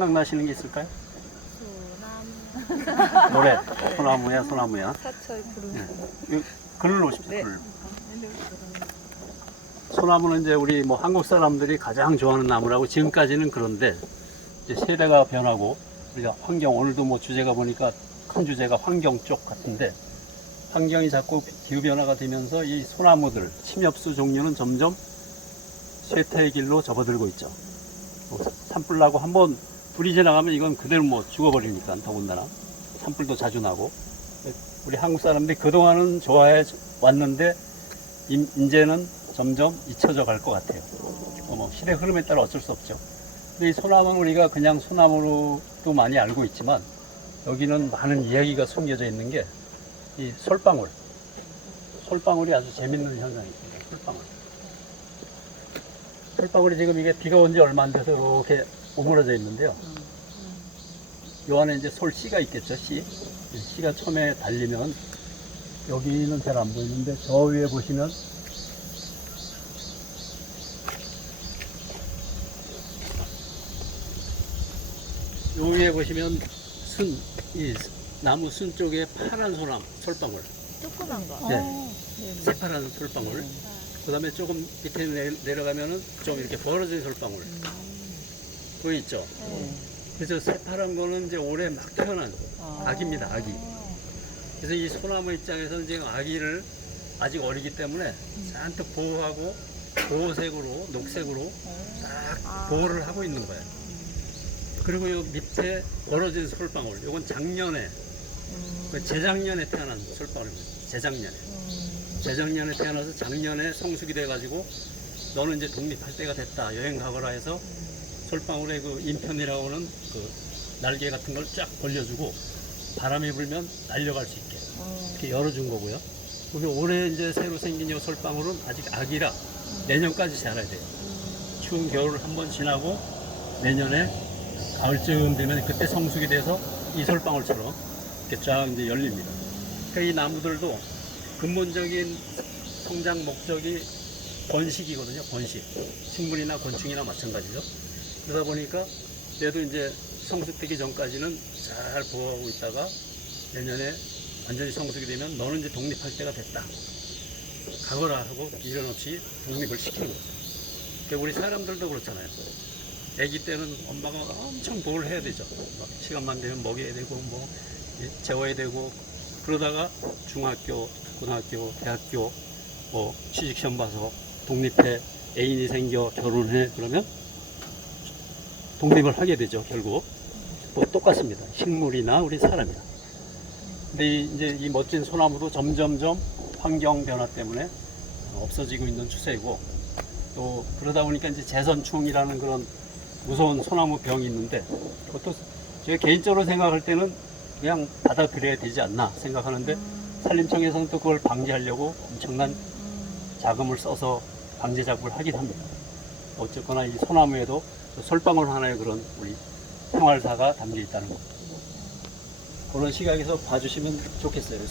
생각나시는 게 있을까요? 소나무. 노래. 소나무야 소나무야. 사철 부르는 이 글을 놓으십시오 네. 글 소나무는 이제 우리 뭐 한국 사람들이 가장 좋아하는 나무라고 지금까지는 그런데 이제 세대가 변하고 우리가 환경 오늘도 뭐 주제가 보니까 큰 주제가 환경 쪽 같은데 환경이 자꾸 기후 변화가 되면서 이 소나무들 침엽수 종류는 점점 쇠퇴의 길로 접어들고 있죠. 뭐 산불 나고 한번 불이 지나가면 이건 그대로 뭐 죽어버리니까 더군다나 산불도 자주 나고 우리 한국 사람들이 그동안은 좋아해 왔는데 임- 이제는 점점 잊혀져 갈 것 같아요. 어, 뭐 시대 흐름에 따라 어쩔 수 없죠. 근데 이 소나무는 우리가 그냥 소나무로도 많이 알고 있지만 여기는 많은 이야기가 숨겨져 있는 게 이 솔방울. 솔방울이 아주 재밌는 현상이 있습니다. 솔방울. 솔방울이 지금 이게 비가 온 지 얼마 안 돼서 이렇게 오므러져 있는데요. 요 안에 이제 솔씨가 있겠죠, 씨. 이 씨가 처음에 달리면 여기는 잘 안 보이는데 저 위에 보시면 요 위에 보시면 순, 이 나무 순 쪽에 파란 소나무, 솔방울, 조그만 거. 네. 네. 새파란 솔방울. 그 다음에 조금 밑에 내, 내려가면은 좀 이렇게 벌어진 솔방울. 보이죠? 네. 그래서 새파란 거는 이제 올해 막 태어난 아기입니다, 아기. 그래서 이 소나무 입장에서는 지금 아기를 아직 어리기 때문에 잔뜩 보호하고 보호색으로, 녹색으로 딱 보호를 하고 있는 거예요. 그리고 요 밑에 벌어진 솔방울, 요건 작년에, 그 재작년에 태어난 솔방울입니다. 재작년에. 재작년에 태어나서 작년에 성숙이 돼가지고 너는 이제 독립할 때가 됐다. 여행 가거라 해서 솔방울의 그 인편이라고 하는 그 날개 같은 걸 쫙 벌려주고 바람이 불면 날려갈 수 있게 이렇게 열어준 거고요. 그리고 올해 이제 새로 생긴 이 솔방울은 아직 아기라 내년까지 자라야 돼요. 추운 겨울을 한번 지나고 내년에 가을쯤 되면 그때 성숙이 돼서 이 솔방울처럼 이렇게 쫙 이제 열립니다. 그러니까 이 나무들도 근본적인 성장 목적이 번식이거든요. 번식. 식물이나 곤충이나 마찬가지죠. 그러다 보니까 얘도 이제 성숙되기 전까지는 잘 보호하고 있다가 내년에 완전히 성숙이 되면 너는 이제 독립할 때가 됐다. 가거라 하고 미련 없이 독립을 시키는 거죠. 그러니까 우리 사람들도 그렇잖아요. 아기 때는 엄마가 엄청 보호를 해야 되죠. 막 시간만 되면 먹여야 되고 뭐 예, 재워야 되고 그러다가 중학교, 고등학교, 대학교 뭐 취직 시험 봐서 독립해 애인이 생겨 결혼해 그러면 독립을 하게 되죠 결국. 뭐 똑같습니다. 식물이나 우리 사람이나. 근데 이, 이제 이 멋진 소나무도 점점점 환경 변화 때문에 없어지고 있는 추세이고 또 그러다 보니까 이제 재선충이라는 그런 무서운 소나무 병이 있는데 그것도 제가 개인적으로 생각할 때는 그냥 받아들여야 되지 않나 생각하는데 산림청에서는 또 그걸 방지하려고 엄청난 자금을 써서 방제 작업을 하긴 합니다. 어쨌거나 이 소나무에도 솔방울 하나의 그런 우리 생활사가 담겨 있다는 거. 그런 시각에서 봐주시면 좋겠어요.